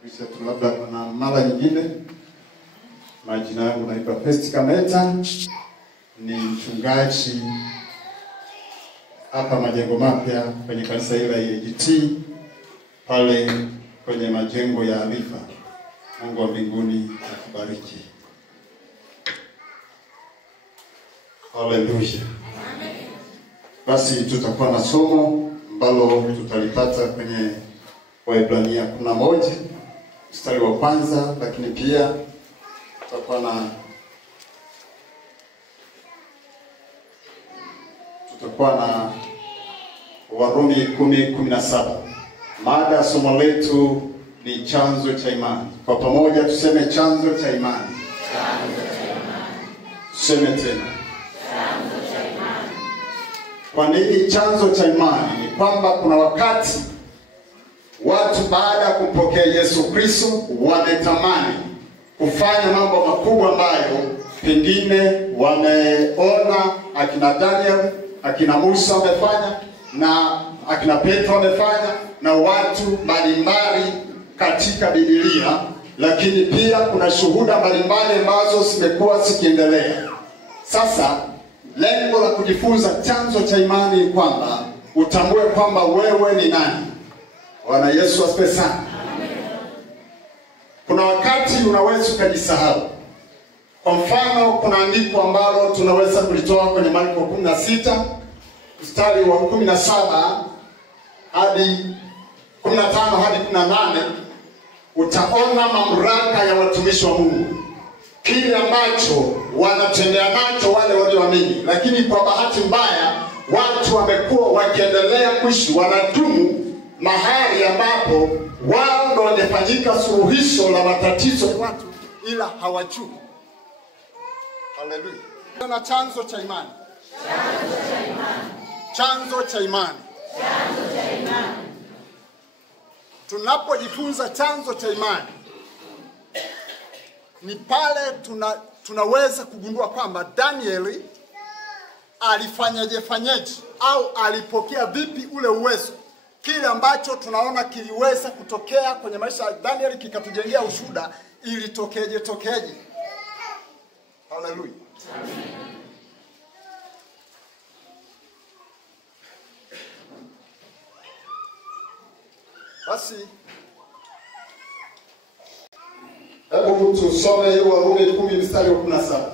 Kristo labda kuna mara nyingine. Majina yangu naitwa Festi Kameta, ni mchungaji hapa Majengo Mapya kwenye kanisa hili la EAGT pale kwenye majengo ya Alifa. Mungu wa mbinguni akubariki. Haleluya. Basi tutakuwa na somo ambalo tutalipata kwenye Waebrania 11 mstari wa kwanza, lakini pia tutakuwa na Warumi 10:17. Mada ya somo letu ni chanzo cha imani. Kwa pamoja tuseme chanzo cha imani. Chanzo cha imani. Tuseme tena. Chanzo cha imani. Kwa nini chanzo cha imani? Ni kwamba kuna wakati watu baada ya kumpokea Yesu Kristo wametamani kufanya mambo makubwa ambayo pengine wameona akina Daniel, akina Musa wamefanya na akina Petro wamefanya na watu mbalimbali katika Biblia, lakini pia kuna shuhuda mbalimbali ambazo zimekuwa zikiendelea. Sasa lengo la kujifunza chanzo cha imani ni kwamba utambue kwamba wewe ni nani. Bwana Yesu asifiwe sana. Kuna wakati unaweza ukajisahau. Kwa mfano, kuna andiko ambalo tunaweza kulitoa kwenye Marko 16 mstari wa 17 hadi 15 hadi 18. Utaona mamlaka ya watumishi wa Mungu, kile ambacho wanatendea nacho wale walioamini. Lakini kwa bahati mbaya watu wamekuwa wakiendelea kuishi, wanadumu mahali ambapo wao ndio wangefanyika suluhisho la matatizo ya watu, ila hawajui. Haleluya. Na chanzo cha imani. Chanzo cha imani. Chanzo cha imani. Chanzo cha imani. Tunapojifunza chanzo cha imani, ni pale tunaweza kugundua kwamba Danieli alifanyaje au alipokea vipi ule uwezo. Kile ambacho tunaona kiliweza kutokea kwenye maisha ya Daniel kikatujengea ushuhuda, ili tokeje. Haleluya. Basi hebu tusome hiyo Warumi 10 mstari wa 17.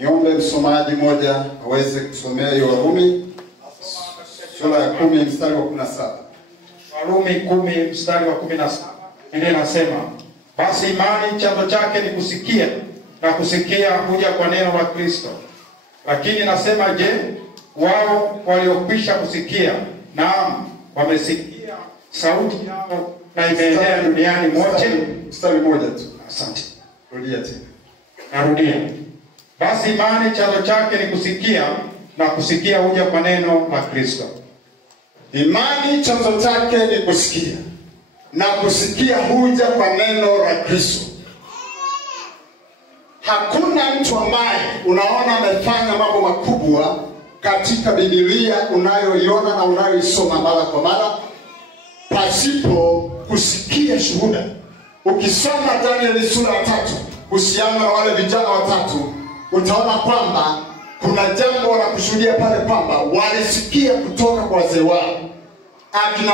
Niombe msomaji mmoja aweze kusomea hiyo Warumi sura ya 10 mstari wa 17. Warumi 10 mstari wa 17. Ndio nasema, basi imani chanzo chake ni kusikia, na kusikia huja kwa neno la Kristo. Lakini nasema, je, wao waliokwisha kusikia, naam, wamesikia sauti yao na imeenea duniani mote? Mstari mmoja tu. Asante. Rudia tena. Narudia. Basi imani chanzo chake ni kusikia, na kusikia huja kwa neno la Kristo. Imani chanzo chake ni kusikia, na kusikia huja kwa neno la Kristo. Hakuna mtu ambaye unaona amefanya mambo makubwa katika Biblia unayoiona na unayoisoma mara kwa mara pasipo kusikia shuhuda. Ukisoma Danieli sura ya 3 kuhusiana na wale vijana watatu, utaona kwamba kuna jambo la kushuhudia pale, kwamba walisikia kutoka kwa wazee wao. Akina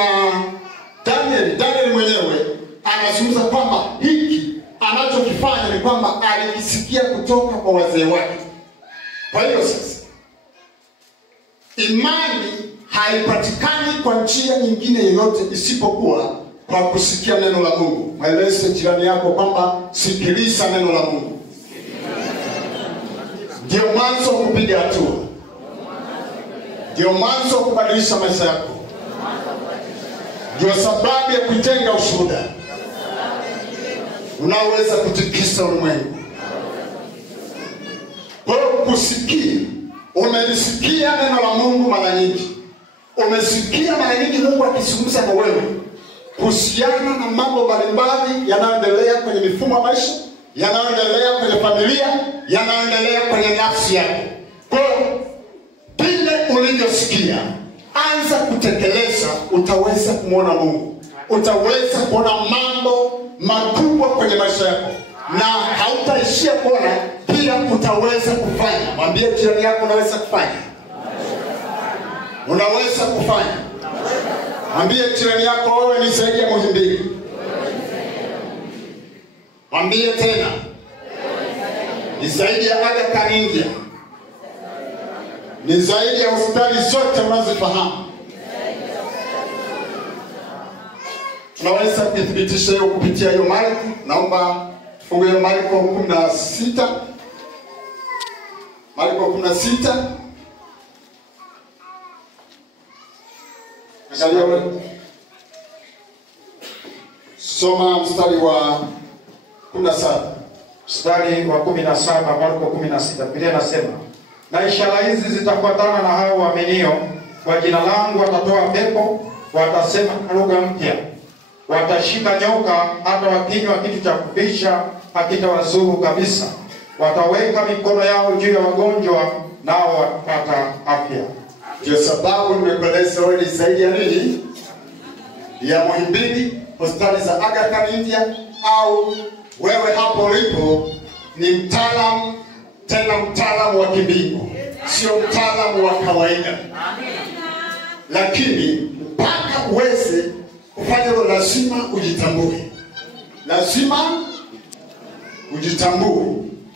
Daniel mwenyewe anazungumza kwamba hiki anachokifanya ni kwamba alikisikia kutoka kwa wazee wake. Kwa hiyo sasa, imani haipatikani kwa njia nyingine yoyote isipokuwa kwa kusikia neno la Mungu. Mweleze jirani yako kwamba sikiliza neno la Mungu. Ndio mwanzo kupiga hatua. Ndio mwanzo kubadilisha maisha yako. Ndio sababu ya kujenga ushuhuda unaweza kutikisa ulimwengu. Kwa kusikia, umelisikia neno la Mungu mara nyingi. Umesikia mara nyingi Mungu akizungumza na wewe kuhusiana na mambo mbalimbali yanayoendelea kwenye mifumo ya maisha, yanayoendelea kwenye familia, yanayoendelea kwenye nafsi yako. Kwa vile ulivyosikia, anza kutekeleza, utaweza kumwona Mungu. Utaweza kuona mambo makubwa kwenye maisha yako, na hautaishia kuona, pia utaweza kufanya. Mwambie jirani yako, unaweza kufanya. Unaweza kufanya. Mwambie jirani yako, wewe ni zaidi ya Muhimbili. Mwambie tena, ni zaidi ya Aga Khan India. Ni zaidi ya hospitali zote unazofahamu. Tunaweza kuthibitisha hiyo kupitia hiyo Marko. Naomba tufungue Marko 16. Marko 16. Angalia wewe. Soma mstari wa 17. Mstari wa 17, Marko 16. Biblia inasema, na ishara hizi zitafuatana na hao waaminio, kwa jina langu watatoa pepo, watasema lugha mpya, watashika nyoka, hata wakinywa kitu cha kupisha hakitawazuru kabisa, wataweka mikono yao juu ya wagonjwa, nao watapata afya. Ndio sababu nimekueleza wewe ni zaidi ya nini? Ya Muhimbili, hospitali za Aga Khan India, au wewe hapo ulipo ni mtaalamu, tena mtaalamu wa kimbingu, sio mtaalamu wa kawaida. Lakini mpaka uweze kufanya hilo, lazima ujitambue. Lazima ujitambue.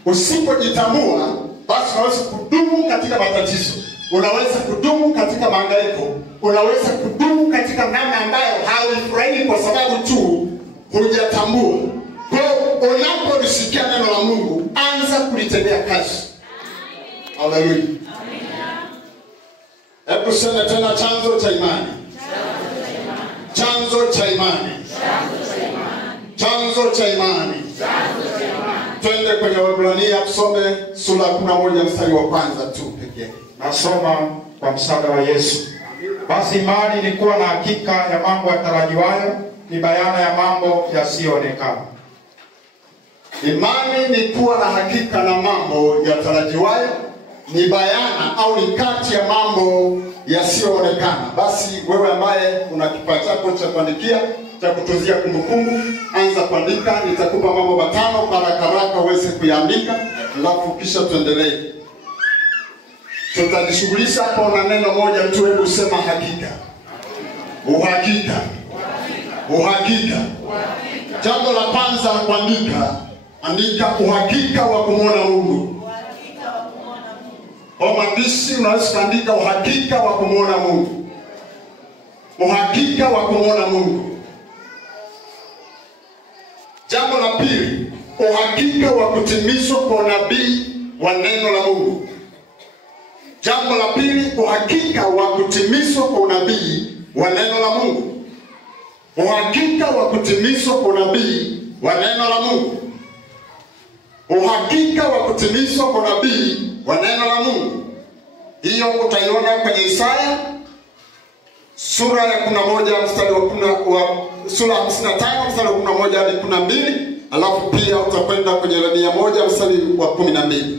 Usipojitambua, basi unaweza kudumu katika matatizo, unaweza kudumu katika mahangaiko, unaweza kudumu katika namna ambayo haifurahi kwa sababu tu hujatambua. Kwa unapolisikia neno la Mungu, anza kulitendea kazi. Haleluya. Hebu sema tena, chanzo cha imani. Chanzo cha imani. Chanzo cha imani. Twende kwenye Waebrania, tusome sura 11 mstari wa kwanza tu pekee. Nasoma kwa msaada wa Yesu. Basi imani ni kuwa na hakika ya mambo yatarajiwayo, ni bayana ya mambo yasiyoonekana. Imani ni kuwa na hakika na mambo yatarajiwayo, ni bayana au ni kati ya mambo yasiyoonekana. Basi wewe ambaye una kifaa chako cha kuandikia, cha kutunzia kumbukumbu, anza kuandika. Nitakupa mambo matano haraka uweze kuyaandika, alafu kisha tuendelee. Tutajishughulisha hapo na neno moja tu. Hebu sema hakika. Uhakika. Uhakika. Jambo la kwanza kuandika, andika uhakika wa kumwona Mungu. Kwa maandishi unaweza kuandika uhakika wa kumwona Mungu. Uhakika wa kumwona Mungu. Jambo la pili, uhakika wa kutimizwa kwa nabii wa neno la Mungu. Jambo la pili, uhakika wa kutimizwa kwa unabii wa neno la Mungu. Uhakika wa kutimizwa kwa unabii wa neno la Mungu. Uhakika wa kutimizwa kwa unabii wa neno la Mungu. Hiyo utaiona kwenye Isaya sura ya 11 mstari wa 10, sura 55 mstari wa 11 hadi 12, alafu pia utakwenda kwenye Yeremia 1 mstari wa 12.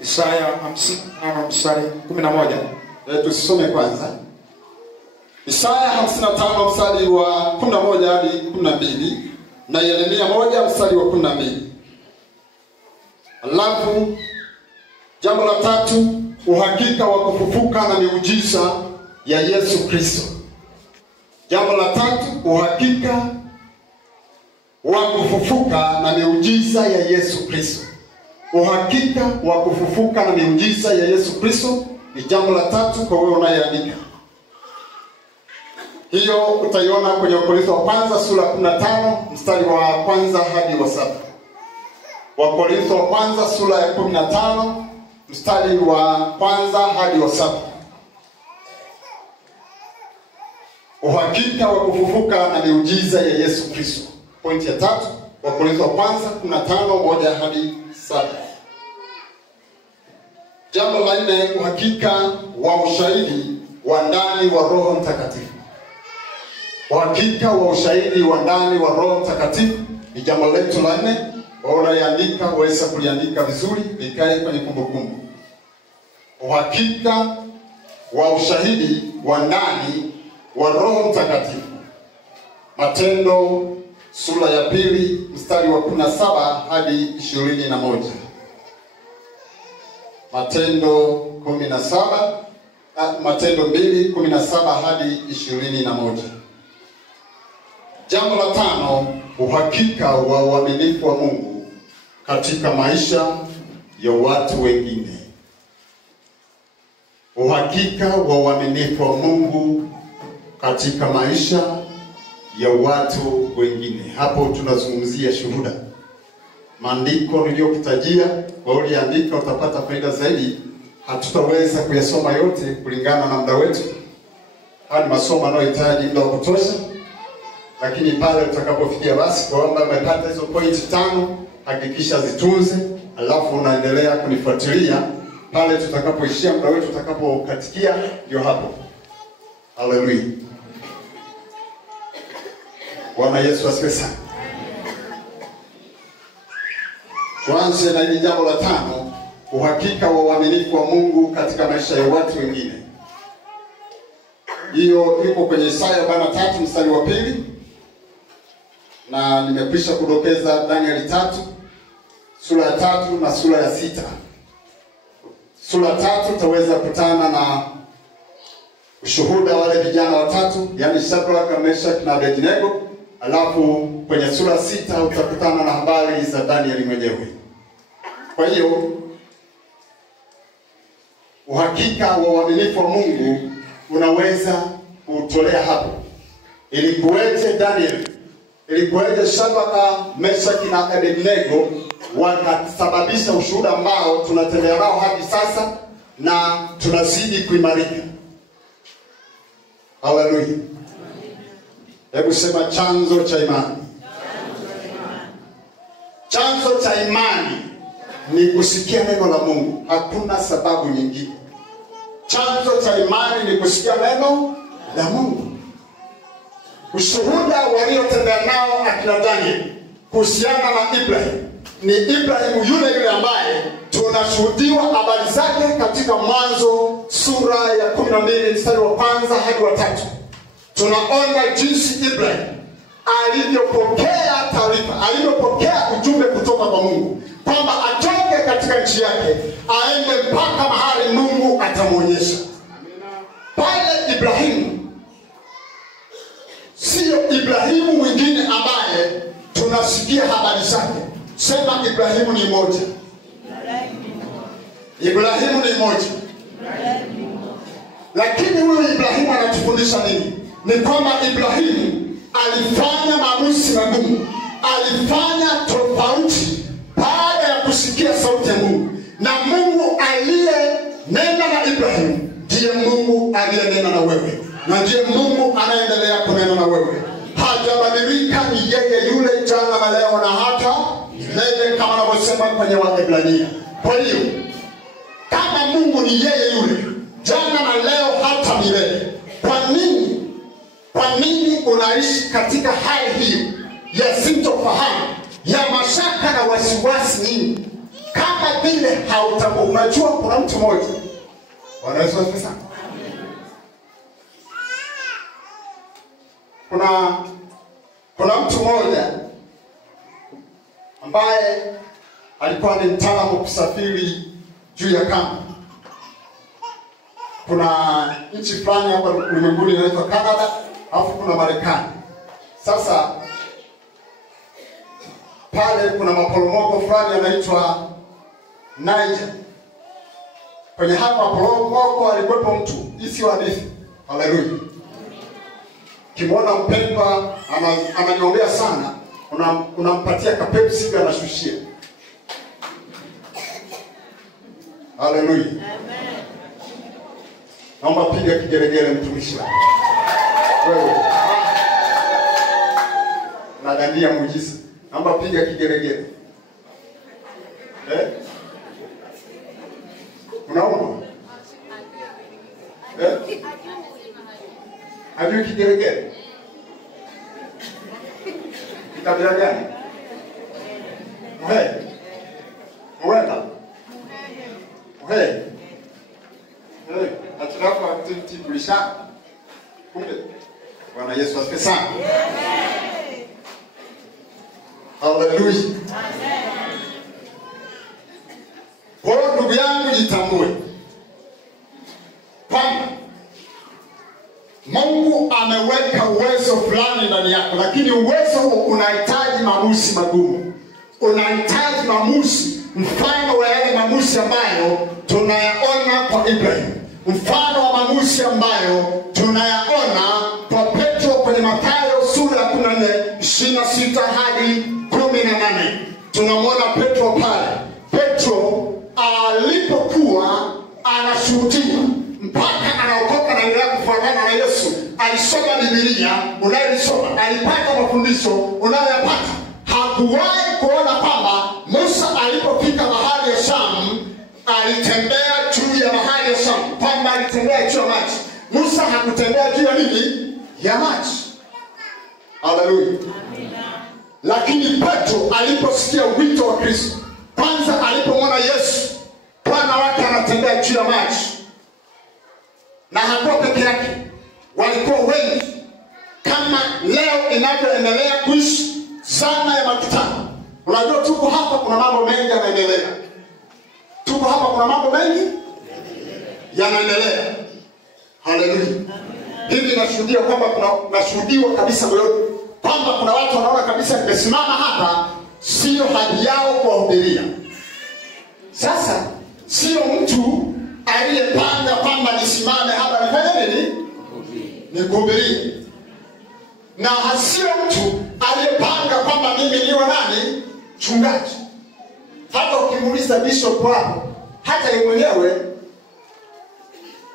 Isaya 55 mstari 11. Tusome kwanza. Isaya 55 mstari wa 11 hadi 12 na Yeremia 1 mstari wa 12. Alafu jambo la tatu, uhakika wa kufufuka na miujiza ya Yesu Kristo. Jambo la tatu, uhakika wa kufufuka na miujiza ya Yesu Kristo. Uhakika wa kufufuka na miujiza ya Yesu Kristo ni jambo la tatu kwa wewe unayeandika. Hiyo utaiona kwenye Wakorintho wa kwanza sura 15 mstari wa kwanza hadi wa 7. Wakorintho wa kwanza sura ya 15 mstari wa kwanza hadi wa 7. Uhakika wa kufufuka na miujiza ya Yesu Kristo. Pointi ya tatu, Wakorintho wa kwanza 15:1 hadi 7. Jambo la 4, uhakika wa ushahidi wa ndani wa Roho Mtakatifu. Uhakika wa ushahidi wa ndani wa Roho Mtakatifu ni jambo letu la 4. Unaiandika, uweza kuliandika vizuri, likae kwenye kumbukumbu. uhakika wa ushahidi wa ndani wa Roho Mtakatifu. Matendo sura ya 2 mstari wa 17 hadi 21. Matendo 2:17 hadi 21. Jambo la 5, uhakika wa uaminifu wa Mungu katika maisha ya watu wengine. Uhakika wa uaminifu wa Mungu katika maisha ya watu wengine. Hapo tunazungumzia shuhuda. Maandiko niliyokutajia, kwa uliandika utapata faida zaidi. Hatutaweza kuyasoma yote kulingana na muda wetu. Haya ni masomo yanayohitaji muda wa kutosha. Lakini pale utakapofikia basi kwamba umepata hizo pointi 5, hakikisha zitunze, alafu unaendelea kunifuatilia pale tutakapoishia, muda wetu utakapokatikia, ndio hapo. Haleluya. Bwana Yesu asifiwe sana. Tuanze na hili jambo la 5, uhakika wa uaminifu wa Mungu katika maisha ya watu wengine. Hiyo iko kwenye Isaya 43 mstari wa 2. Na nimekwisha kudokeza Danieli 3, sura ya 3 na sura ya 6. Sura ya 3 utaweza kutana na ushuhuda wale vijana watatu, yani Shadraka, Meshaki na Abednego. Alafu kwenye sura 6 utakutana na habari za Danieli mwenyewe. Kwa hiyo uhakika wa uaminifu wa Mungu unaweza kutolea hapo. Ilikuweje Danieli? Ilikuweje Shadraka, Meshaki na Abednego wakasababisha ushuhuda ambao tunatembea nao hadi sasa na tunazidi kuimarika? Haleluya. Hebu sema chanzo cha imani. Chanzo cha imani ni kusikia neno la Mungu. Hakuna sababu nyingine. Chanzo cha imani ni kusikia neno la Mungu. Ushuhuda waliotembea nao akina Danieli kuhusiana na Ibrahim ni Ibrahimu yule ambaye tunashuhudiwa habari zake katika Mwanzo sura ya 12 mstari wa 1 hadi wa 3. Tunaona jinsi Ibrahim alivyopokea taarifa, alivyopokea ujumbe kutoka kwa Mungu kwamba atoke katika nchi yake aende mpaka mahali Mungu atamuonyesha. Pale Ibrahimu sio Ibrahimu mwingine ambaye tunasikia habari zake. Sema Ibrahimu ni mmoja. Ibrahimu ni mmoja. Lakini huyu Ibrahimu anatufundisha nini? Ni kwamba Ibrahimu alifanya maamuzi magumu. Alifanya tofauti baada ya kusikia sauti ya Mungu. Na Mungu aliyenena na Ibrahimu ndiye Mungu aliyenena na wewe. Na ndiye Mungu anaendelea kunena na wewe. Hajabadilika, ni yeye yule jana na leo na hata milele, kama anavyosema kwenye Waebrania. Kwa hiyo kama Mungu ni yeye yule jana na leo hata milele, kwa nini unaishi katika hali hiyo ya sintofahamu, ya mashaka na wasiwasi nyingi, kama vile hautambui? Unajua kuna mtu mmoja, wanaweza kusema kuna mtu mmoja ambaye alikuwa ni mtaalamu kusafiri juu ya kamba. Kuna nchi fulani hapa ulimwenguni inaitwa Canada, alafu kuna Marekani. Sasa pale kuna maporomoko fulani yanaitwa Niger. Kwenye hapo maporomoko alikuwepo mtu, sio hadithi. Haleluya. Kimwona mpendwa ananiombea sana, unampatia kapepsi anashushia. Haleluya. Amen. Naomba piga kigelegele mtumishi. Wewe. Nadandia muujiza. Naomba piga kigelegele. Unaona? Hajui kigelegele? Kabila gani? Mwenda. opportunity kulisha. Kumbe. Bwana Yesu asifiwe sana. Amen. Hallelujah. Amen. Kwa ndugu yangu jitambue kwamba Mungu ameweka uwezo fulani ndani yako, lakini uwezo huo unahitaji maamuzi magumu. Unahitaji maamuzi mfano wa yale maamuzi ambayo tunayaona kwa Ibrahim. Mfano wa maamuzi ambayo tunayaona kwa Petro kwenye Mathayo sura ya 14:26 hadi 18. Tunamwona Petro pale. Petro alipokuwa anashuhudia mpaka anaokoka na ile kufuatana na Yesu, alisoma Biblia unayosoma, alipata mafundisho unayoyapata. Hakuwahi kuona kwamba Musa alipofika bahari ya Shamu alitembea juu ya bahari ya Shamu, kwamba alitembea juu ya maji. Musa hakutembea juu ya nini? Ya maji. Haleluya. Lakini Petro aliposikia wito wa Kristo, kwanza alipomwona Yesu Bwana wake anatembea juu ya maji, na hakuwa peke yake, walikuwa wengi. Kama leo inavyoendelea kuishi zama ya makutano. Unajua tuko hapa kuna mambo mengi yanaendelea. Tuko hapa kuna mambo mengi yanaendelea. Haleluya. Hivi nashuhudia kwamba nashuhudiwa kabisa moyoni kwamba kuna watu wanaona kabisa nimesimama hapa sio hadhi yao kuwahubiria. Sasa sio mtu aliyepanga kwamba nisimame hapa nifanye nini? Nikuhubirie. Na hasio mtu aliyepanga kwamba mimi niwe nani? Mchungaji. Hata ukimuuliza bishop wako, hata yeye mwenyewe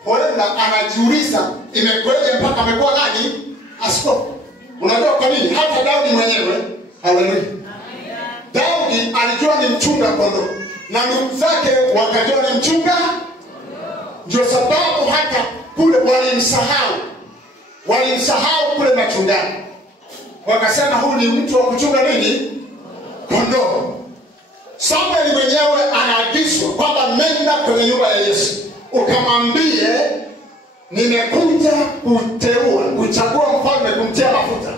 huenda anajiuliza imekweje mpaka amekuwa nani? Askofu. Unajua kwa nini? Hata Daudi mwenyewe, haleluya. Daudi alijua ni mchunga kondoo, na ndugu zake wakajua ni mchunga. Ndio sababu hata kule walimsahau kule machungani. Wakasema huyu ni mtu wa kuchunga nini? Kondoo. Samuel mwenyewe anaagizwa kwamba nenda kwenye nyumba ya Yesu ukamwambie nimekuja kuchagua mfalme, kumtia mafuta.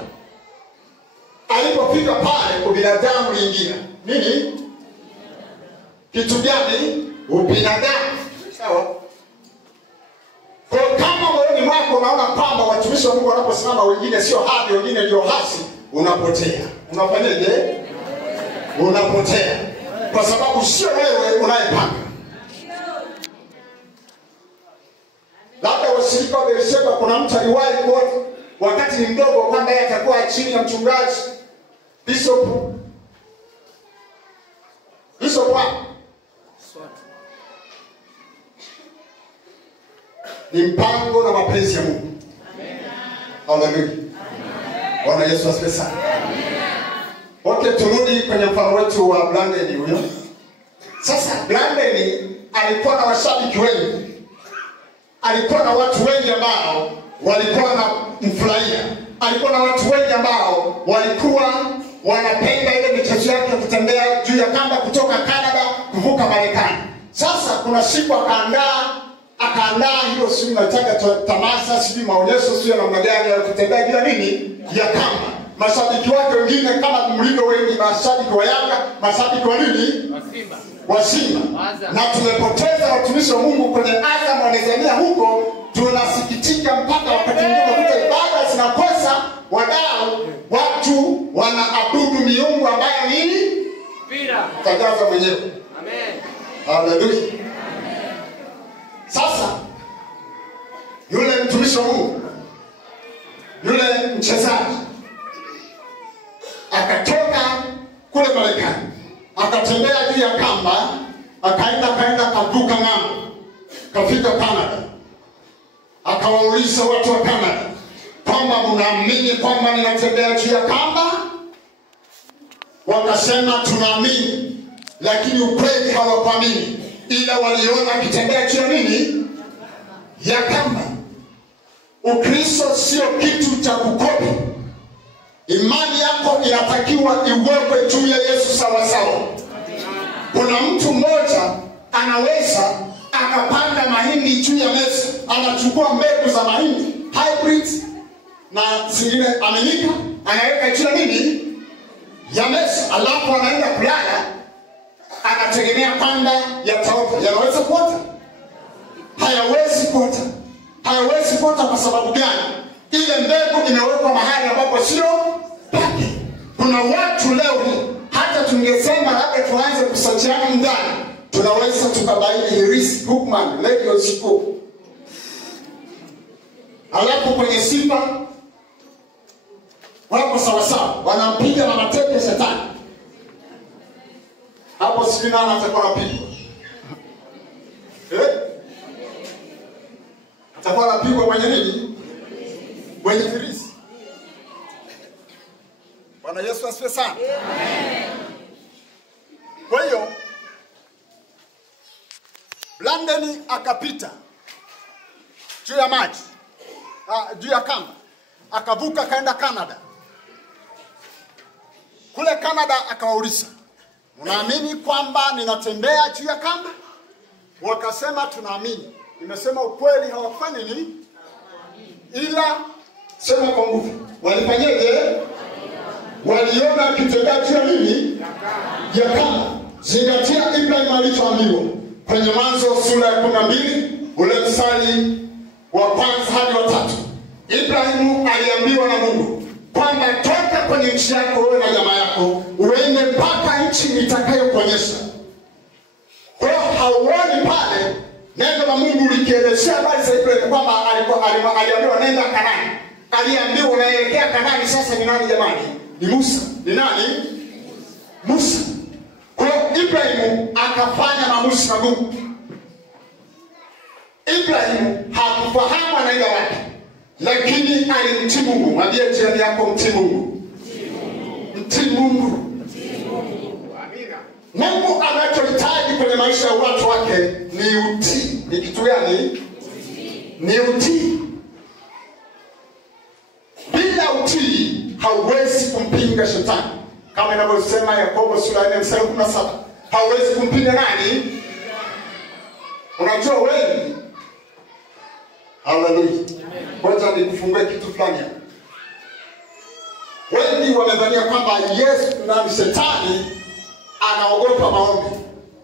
Alipofika pale ubinadamu uliingia. Nini? Kitu gani? Ubinadamu. Sawa? Kwa kama moyoni mwako unaona kwamba watumishi wa Mungu wanaposimama wengine sio hadhi, wengine ndio hasi, unapotea. Unafanyaje? Unapotea. Kwa sababu sio wewe unayepanga. Labda washirika wamesema kuna mtu aliwahi kuota wakati ni mdogo kwamba yeye atakuwa chini ya mchungaji bishop ni mpango na mapenzi ya Mungu. Haleluya. Bwana Yesu asifiwe sana. Okay, turudi kwenye mfano wetu wa Brandon huyo. Sasa Brandon alikuwa na washabiki wengi. Alikuwa na watu wengi ambao walikuwa wanamfurahia. Alikuwa na watu wengi ambao walikuwa wanapenda ile michezo yake ya kutembea juu ya kamba kutoka Canada kuvuka Marekani. Sasa kuna siku akaandaa hiyo siku nataka tamasha, sijui maonyesho sio namna gani ya kutembea juu ya nini? Ya kamba. Mashabiki wake wengine kama mlivyo wengi mashabiki wa Yanga, mashabiki wa nini? Wa Simba. Na tumepoteza watumishi wa Mungu kwenye Azam wa Tanzania huko. Tunasikitika mpaka wakati mwingine kuta ibada zinakosa wadau, watu wanaabudu miungu ambayo nini? Mpira. Tangaza mwenyewe. Amen. Haleluya. Amen. Sasa yule mtumishi wa Mungu, yule mchezaji akatoka kule Marekani, akatembea juu ya kamba, akaenda kavuka ng'ambo, kafika Canada. Akawauliza watu wa Canada kwamba mnaamini kwamba ninatembea juu ya kamba? Wakasema tunaamini, lakini ukweli hawakuamini, ila waliona akitembea juu ya nini? Ya kamba. Ukristo sio kitu cha kukopi. Imani yako inatakiwa iwekwe juu ya Yesu sawa sawa. Kuna mtu mmoja anaweza akapanda mahindi juu ya meza. Anachukua mbegu za mahindi hybrid na zingine aminika, anaweka juu ya nini? Ya meza. Alafu anaenda kulala, anategemea kwamba yataota. Yanaweza kuota? Hayawezi kuota. Hayawezi kuota kwa sababu gani? Ile mbegu imewekwa mahali ambapo sio pake. Kuna watu leo hata tungesema labda tuanze kusachiana ndani, tunaweza tukabaini risk Bookman Radio School. Alafu kwenye sifa wako sawasawa, wanampiga na mateke shetani. Hapo sijui nani atakuwa anapigwa. Atakuwa anapigwa mwenye nini? Mwenye firisi. Bwana Yesu asifiwe sana. Amen. Kwa hiyo Brandon akapita juu ya maji, juu ya kamba, akavuka kaenda Canada. Kule Canada akawauliza, "Unaamini kwamba ninatembea juu ya kamba?" Wakasema, "Tunaamini." Nimesema ukweli, hawafanyi nini? Ila sema kwa nguvu. Walifanyaje? Waliona akitembea juu ya nini? Ya kamba. Zingatia Ibrahim alichoambiwa kwenye Mwanzo sura ya 12 ule mstari wa kwanza hadi wa 3. Ibrahimu aliambiwa na Mungu kwamba toka kwenye nchi yako wewe na jamaa yako uende mpaka nchi nitakayokuonyesha. Kwa hiyo hauoni pale neno la Mungu likielezea habari za Ibrahimu kwamba aliambiwa nenda Kanaani. Aliambiwa unaelekea Kanaani. Sasa ni nani jamani? Ni Musa. Ni nani? Musa. Kwa hiyo Ibrahimu akafanya maamuzi magumu. Ibrahimu hakufahamu anaenda wapi, lakini alimtii Mungu. Mwambie jirani yako, mtii Mungu. Mtii Mungu. Amina. Mungu anachohitaji kwenye maisha ya watu wake ni utii. Ni kitu gani? Ni utii. Bila utii hauwezi kumpinga shetani. Kama inavyosema Yakobo sura ya 4 mstari 17. Hauwezi kumpinga nani? Unajua wewe. Hallelujah. Kwanza nikufungue kitu fulani hapa. Wengi wamedhania kwamba Yesu na shetani anaogopa maombi.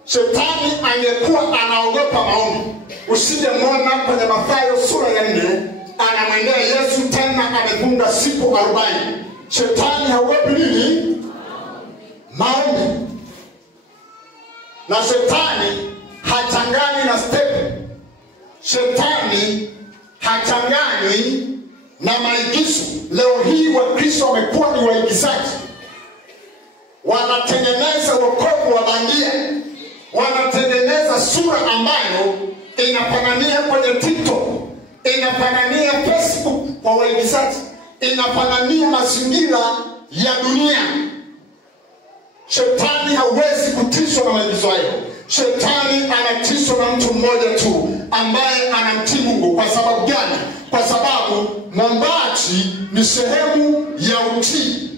Shetani angekuwa anaogopa maombi, usingemwona kwenye Mathayo sura ya 4 anamwendea Yesu tena amefunga siku 40. Shetani haogopi nini? Maombi. Na shetani hachangani na step. Shetani hachangani na maigizo. Leo hii Wakristo wamekuwa ni waigizaji. Wanatengeneza wokovu wa bandia. Wanatengeneza sura ambayo inafanania kwenye TikTok, inafanania Facebook kwa waigizaji, inafanania mazingira ya dunia. Shetani hawezi kutishwa na maigizo hayo. Shetani anatishwa na mtu mmoja tu ambaye anamtii Mungu. Kwa sababu gani? Kwa sababu mwombaji ni sehemu ya utii.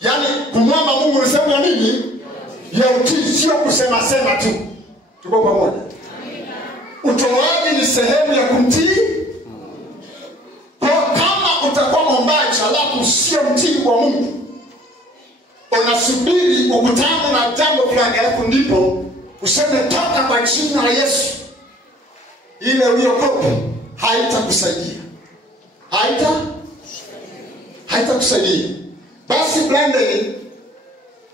Yaani kumwomba Mungu ni sehemu ya nini? Ya utii, sio kusema sema tu. Tuko pamoja? Utoaji ni sehemu ya kumtii. Kwa kama utakuwa mwombaji alafu sio mtii kwa Mungu, unasubiri ukutane na jambo fulani alafu ndipo useme toka kwa jina la Yesu, ile uliyokopa haitakusaidia. Haitakusaidia. Basi Brandon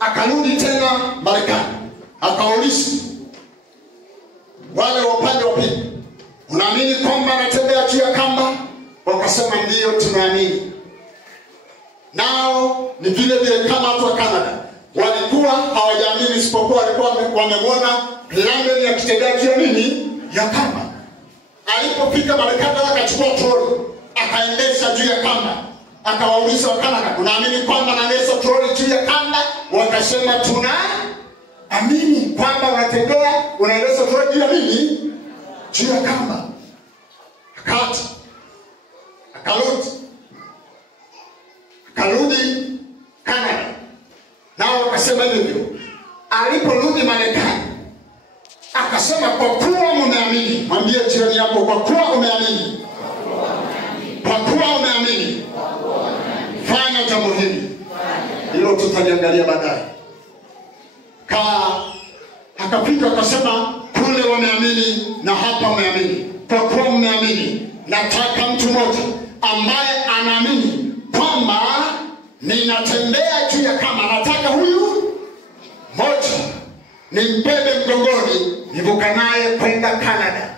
akarudi tena Marekani. Akauliza wale wa upande wa pili, "Unaamini kwamba anatembea juu ya kamba?" Wakasema ndio, tunaamini. Nao ni vile vile kama watu wa Canada walikuwa hawajaamini, isipokuwa walikuwa wamemwona Brandon akitembea juu ya nini? Ya kamba. Alipofika Marekani akachukua troli, akaendesha juu ya kamba. Akawauliza wa Canada, "Unaamini kwamba anaendesha troli juu ya kamba?" Wakasema tunaamini kwamba unaendesha troli juu ya nini? Juu ya kamba. Akarudi Canada. Nao wakasema hivyo. Aliporudi Marekani akasema, "Kwa kuwa mmeamini." hilo tutaliangalia baadaye. Akapita akasema, kule wameamini na hapa wameamini. Kwa kuwa mmeamini, nataka mtu mmoja ambaye anaamini kwamba ninatembea juu ya kama. Nataka huyu mmoja nimbebe mgongoni, nivuka naye kwenda Canada.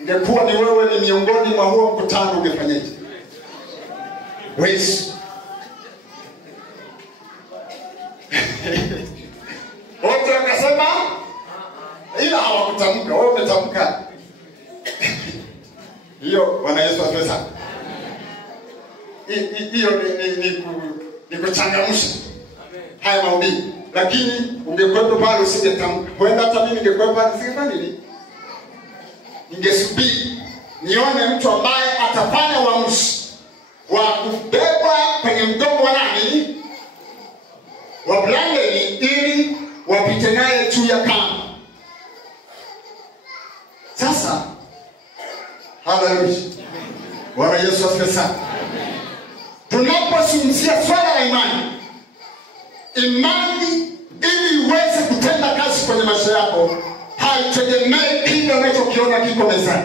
Ingekuwa ni wewe, ni miongoni mwa huo mkutano, ungefanyaje? Wezi. Wote wakasema, ila hawakutamka. Wewe umetamka. Hiyo Bwana Yesu asifiwe sana. Hiyo ni kuchangamsha haya mahubiri. Lakini ungekwepo pale usingetamka. Kwenda hata mimi ningekwepo pale nisingefanya nini? Ningesubiri nione mtu ambaye atafanya uamuzi wa kubebwa kwenye mgongo wa nani? Wa Brandeni, ili wapite naye juu ya kamba. Sasa haleluya. Bwana Yesu asifiwe sana. Tunapozungumzia swala la imani, imani ili uweze kutenda kazi kwenye maisha yako haitegemei kile unachokiona kiko mezani.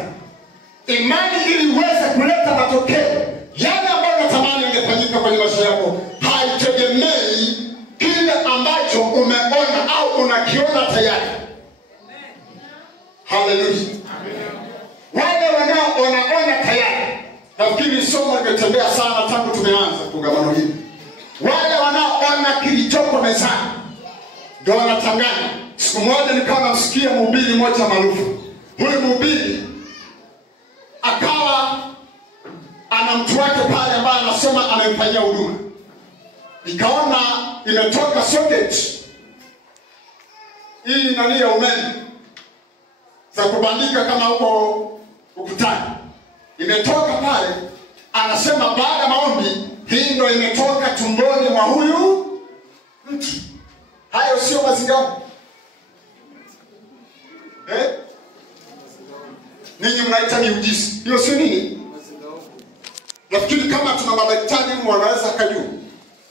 Imani ili uweze kuleta matokeo yale ambayo unatamani yangefanyika kwenye maisha yako haitegemei kile ambacho umeona au unakiona tayari. Haleluya. Wale wanaona tayari, nafikiri somo limetembea sana tangu tumeanza kongamano hili. Wale wanaona kilichoko mezani ndio wanatangana. Siku moja nikawa namsikia mhubiri mmoja maarufu. Huyu mhubiri akawa ana mtu wake pale ambaye anasema amemfanyia huduma. Nikaona imetoka socket hii nani ya umeme za kubandika kama huko ukutani. Imetoka pale, anasema baada ya maombi hii ndio imetoka tumboni mwa huyu mtu. Hayo sio mazingao. Ninyi mnaita miujiza. Hiyo sio nini? Nafikiri kama tuna madaktari wanaweza kujua.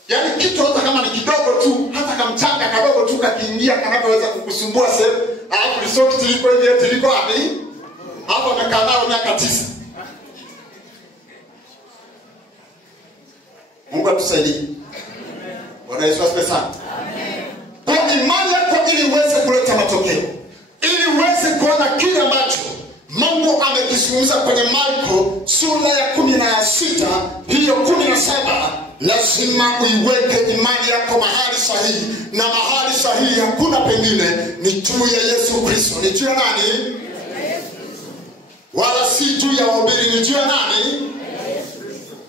Yaani kitu hata kama ni kidogo tu, hata kama mchanga kadogo tu kakiingia kanapoweza kukusumbua sehemu, alafu risoti liko hivi eti liko wapi? Hapo amekaa nao miaka 9. Mungu atusaidie. Bwana Yesu asifiwe sana. Kwa imani yako ili uweze kuleta matokeo, ili uweze kuona kile ambacho Mungu amekizungumza kwenye Marko sura ya 16, hiyo 17, lazima uiweke imani yako mahali sahihi. Na mahali sahihi hakuna pengine, ni juu ya Yesu Kristo. Ni juu ya nani? Wala si juu ya wahubiri, ni juu ya nani?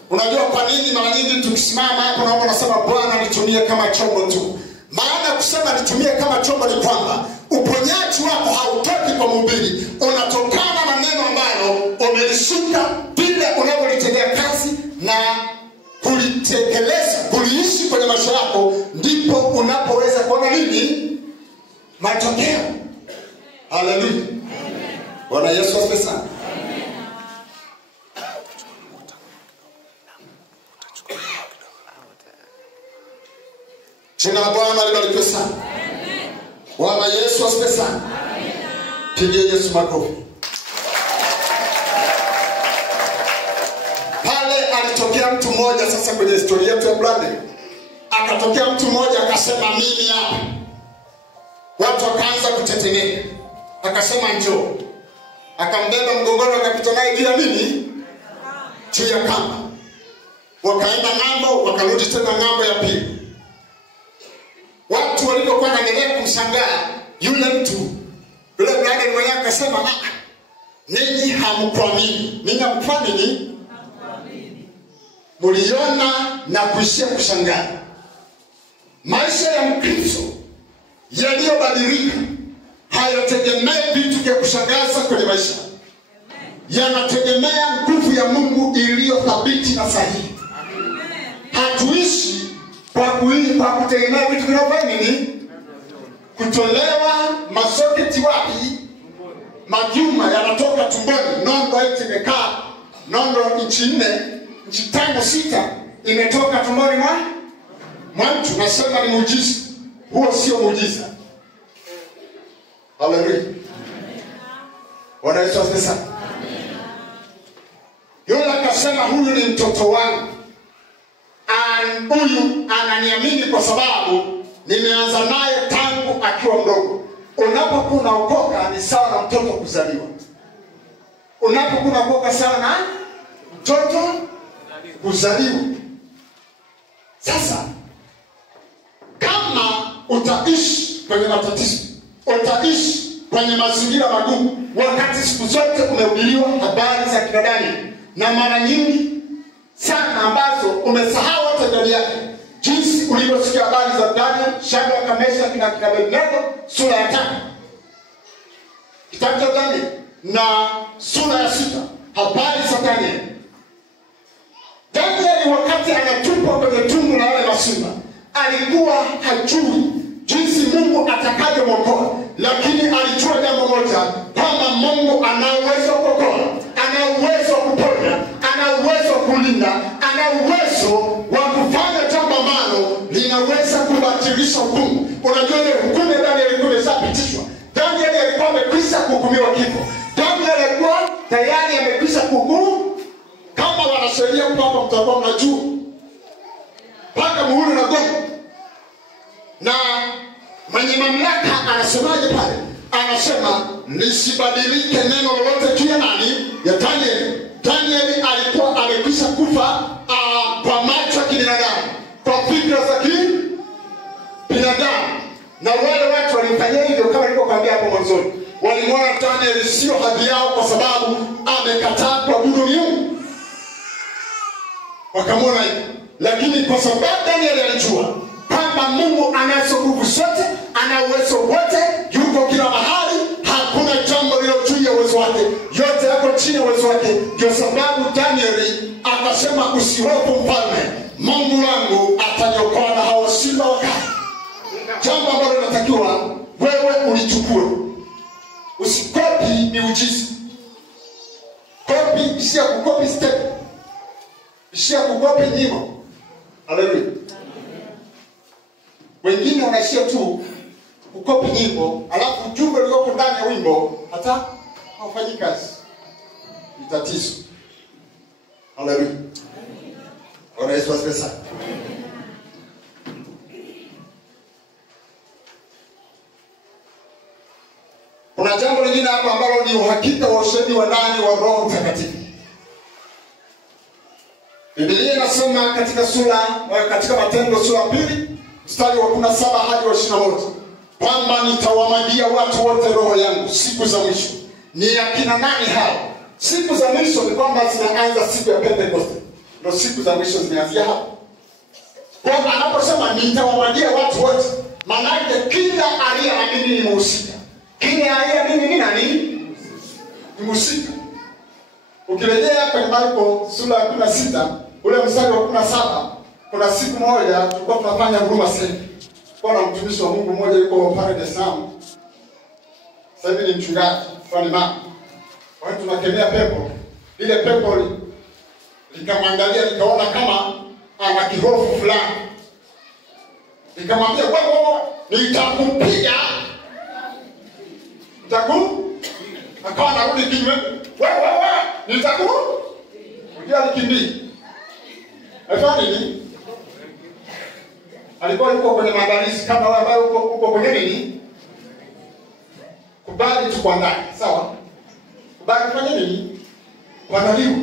Unajua kwa nini mara nyingi tukisimama hapo naomba nasema Bwana nitumie kama chombo tu? Maana kusema nitumie kama chombo ni kwamba uponyaji wako hautoki kwa mhubiri, unatokana na neno ambalo umelishika, bila unavyolitendea kazi na kulitekeleza, kuliishi kwenye maisha yako, ndipo unapoweza kuona nini? Matokeo. Haleluya. Bwana Yesu asifiwe sana. Jina la Bwana libarikiwe sana. Bwana Yesu asifiwe sana. Pigie Yesu makofi. Pale alitokea mtu mmoja sasa kwenye historia yetu ya Brandeni. Akatokea mtu mmoja akasema mimi hapa. Watu wakaanza kutetemeka. Akasema njoo. Akambeba mgongoni akapita naye juu ya nini? Juu ya kamba. Wakaenda ng'ambo, wakarudi tena ng'ambo ya pili. Watu walipokuwa wanaendelea kumshangaa yule mtu, yule Brandeni mwenyewe akasema, ninyi hamkuamini. Ninyi hamkuamini? Muliona na kuishia kushangaa. Maisha ya Mkristo yaliyobadilika hayategemei vitu vya kushangaza kwenye maisha. Yanategemea nguvu ya Mungu iliyo thabiti na sahihi. Hatuishi kwa kutegemea vitu vinavyofanya nini? Kutolewa masoketi wapi? Majuma yanatoka tumboni. Nondo eti imekaa nondo inchi 4, inchi 5, 6 imetoka tumboni mwa. mwa mtu nasema ni muujiza. Huo sio muujiza. Haleluya. Bwana Yesu asifiwe sana. Yule akasema huyu ni mtoto wangu. Huyu ananiamini kwa sababu nimeanza naye tangu akiwa mdogo. Unapokuwa unaokoka ni sawa na mtoto kuzaliwa. Unapokuwa unaokoka sawa na mtoto kuzaliwa. Sasa kama utaishi kwenye matatizo, utaishi kwenye mazingira magumu, wakati siku zote umehubiriwa habari za kina Danieli, na mara nyingi sana ambazo umesahau hata ndani yake, jinsi ulivyosikia habari za Danieli, Shadraka, Meshaki na Abednego, sura ya 5. Kitabu cha Danieli na sura ya 6, habari za Danieli. Danieli wakati anatupwa kwenye tundu la wale masimba, alikuwa hajui jinsi Mungu atakavyomuokoa, lakini alijua jambo moja, kwamba Mungu ana uwezo wa kuokoa, ana uwezo wa kuponya, ana uwezo wa kulinda, ana uwezo wa kufanya jambo ambalo linaweza kubatilisha hukumu. Unajua ile hukumu ya Danieli ilikuwa imeshapitishwa. Danieli alikuwa amekwisha kuhukumiwa kifo. Danieli alikuwa tayari amekwisha kuhukumu. Kama wanasheria kwamba mtakuwa mnajua, paka muhuri na gogo. Na mwenye mamlaka anasemaje pale? Anasema lisibadilike neno lolote juu ya nani? Ya Danieli. Danieli alikuwa amekwisha kufa kwa macho ya kibinadamu, kwa fikra za kibinadamu. Na wale watu walifanya hivyo kama nilivyokuambia hapo mwanzoni. Walimwona Danieli sio hadhi yao kwa sababu amekataa kuabudu Mungu. Wakamwona hivyo. Lakini kwa sababu Danieli alijua kwamba Mungu anazo nguvu zote, ana uwezo wote, yuko kila mahali, hakuna jambo lilo juu ya uwezo wake, yote yako chini ya uwezo wake. Ndio sababu Danieli akasema, usihofu mfalme, Mungu wangu ataniokoa na hao simba wakali. Jambo ambalo linatakiwa wewe ulichukue. Usikopi miujiza. Kopi, ishia kukopi step. Ishia kukopi nyimbo. Haleluya. Wengine wanaishia tu kukopi nyimbo, alafu ujumbe ulioko ndani ya wimbo hata haufanyi kazi. Ni tatizo. Haleluya. Bwana Yesu asifiwe sana. Kuna jambo lingine hapa ambalo ni uhakika wa ushahidi wa ndani wa Roho Mtakatifu. Biblia inasema katika Matendo sura 2 mstari wa 17 hadi wa 21, kwamba nitawamwagia watu wote roho yangu siku za mwisho. Ni akina nani hao? Siku za mwisho ni kwamba zinaanza siku ya Pentecoste. Ndio siku za mwisho zimeanzia hapo. Kwa anaposema nitawamwagia watu wote, maana yake kila aliyeamini ni mhusika. Kila aliyeamini ni nani? Ni mhusika. Ukirejea kwenye Marko sura ya 16, ule mstari wa 17, kuna siku moja tulikuwa tunafanya huduma sasa. Kwa na mtumishi wa Mungu mmoja yuko pale Dar es Salaam. Sasa hivi ni mchungaji, kwa ni mama. Kwa hiyo tunakemea pepo. Ile pepo likamwangalia, likaona kama ana kihofu fulani. Nikamwambia, wewe nitakupiga. Akawa anarudi kinyume. Wewe nitakupiga. Alikimbia. Alifanya nini? Alikuwa yuko kwenye maandalizi kama wewe ambaye uko kwenye nini? Kubali tu kwa ndani, sawa? Kubali kufanya nini? Kuandaliwa.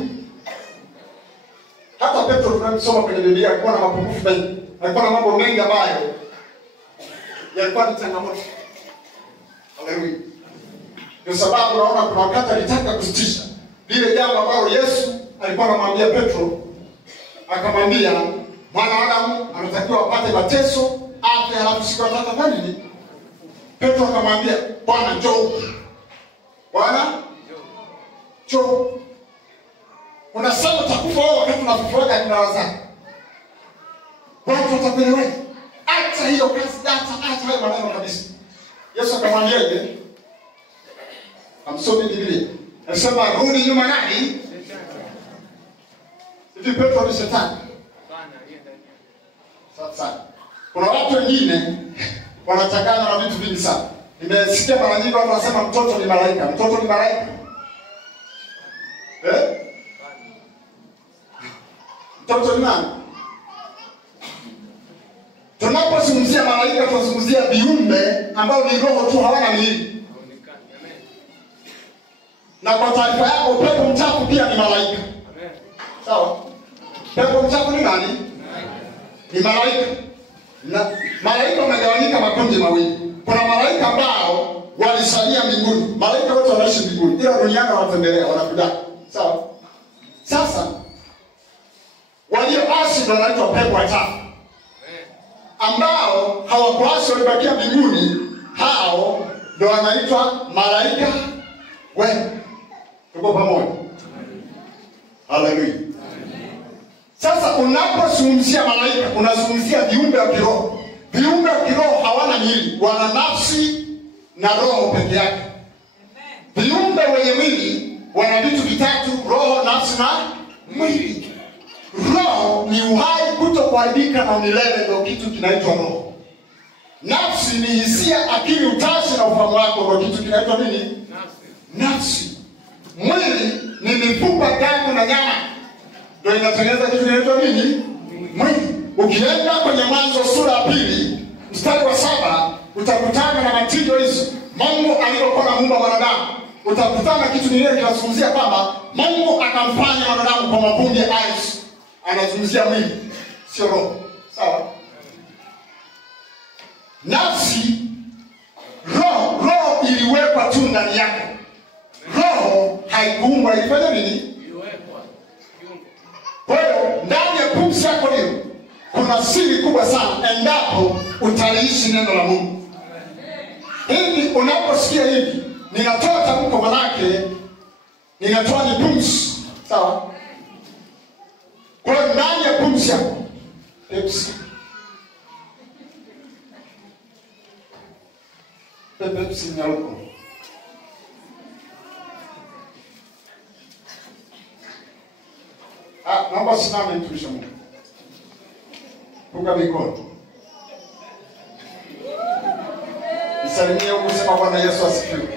Hata Petro tunamsoma kwenye Biblia alikuwa na mapungufu mengi. Alikuwa na mambo mengi ambayo yalikuwa ni changamoto. Haleluya. Kwa sababu naona kuna wakati alitaka kusitisha lile jambo ambalo Yesu alikuwa anamwambia Petro. Akamwambia mwana wa Adamu anatakiwa apate mateso, afe, halafu siku ya tatu afanye nini? Petro akamwambia, Bwana njoo. Bwana njoo. Unasema utakufa wewe wakati unafufuka tunawazana. Watu watakuelewa. Acha hiyo kazi, acha hayo maneno kabisa. Yesu akamwambiaje? Amsome Biblia. Anasema rudi nyuma nani? Hivi Petro ni shetani? Sasa Kuna watu wengine wanachanganya na vitu vingi sana. Nimesikia mara nyingi watu wanasema mtoto ni malaika. Mtoto ni malaika. Mtoto ni nani? Tunapozungumzia malaika tunazungumzia viumbe ambao ni roho tu, hawana miili. Na kwa taarifa yako, pepo mchafu pia ni malaika. Sawa? Pepo mchafu ni nani? Ni malaika. Na malaika wamegawanyika makundi mawili. Kuna malaika ambao walisalia mbinguni. Malaika wote wanaishi mbinguni, ila duniani wanatembelea, wanakudaka. Sawa? Sasa walioasi ndio wanaitwa pepo wachafu. Ambao hawakuasi walibakia mbinguni, hao ndio wanaitwa malaika wema. Tuko pamoja? Haleluya. Sasa unapozungumzia malaika unazungumzia viumbe wa kiroho. Viumbe wa kiroho hawana mwili, wana nafsi na roho peke yake. Viumbe wenye mwili wana vitu vitatu: roho, nafsi na mwili. Roho ni uhai kutokuharibika na milele, ndio kitu kinaitwa roho. Nafsi ni hisia, akili, utashi na ufahamu wako, ndio kitu kinaitwa nini? Nafsi. Mwili ni mifupa, damu na nyama, ndio inatengeneza kitu kinaitwa nini? Mwili. Ukienda kwenye Mwanzo sura ya 2 mstari wa 7 utakutana na matindo hizo. Mungu alipokuwa anamuumba mwanadamu, utakutana kitu kingine kinazungumzia kwamba Mungu akamfanya mwanadamu kwa mavumbi ya ardhi. Anazungumzia mwili, sio roho. Sawa? Nafsi, roho iliwekwa tu ndani yako. Roho haikuumbwa, ilifanya nini? Iliwekwa. Kwa hiyo ndani ya pumzi yako hiyo kuna siri kubwa sana endapo utaliishi neno la Mungu. Hivi unaposikia hivi, ninatoa tamko, manake ninatoa ni pumzi. Sawa? Kwa hiyo ndani ya pumzi yako Pepsi nyauko. Naomba simame mtumishi Mungu. Punga mikono. Nisalimie huko, sema Bwana Yesu asifiwe.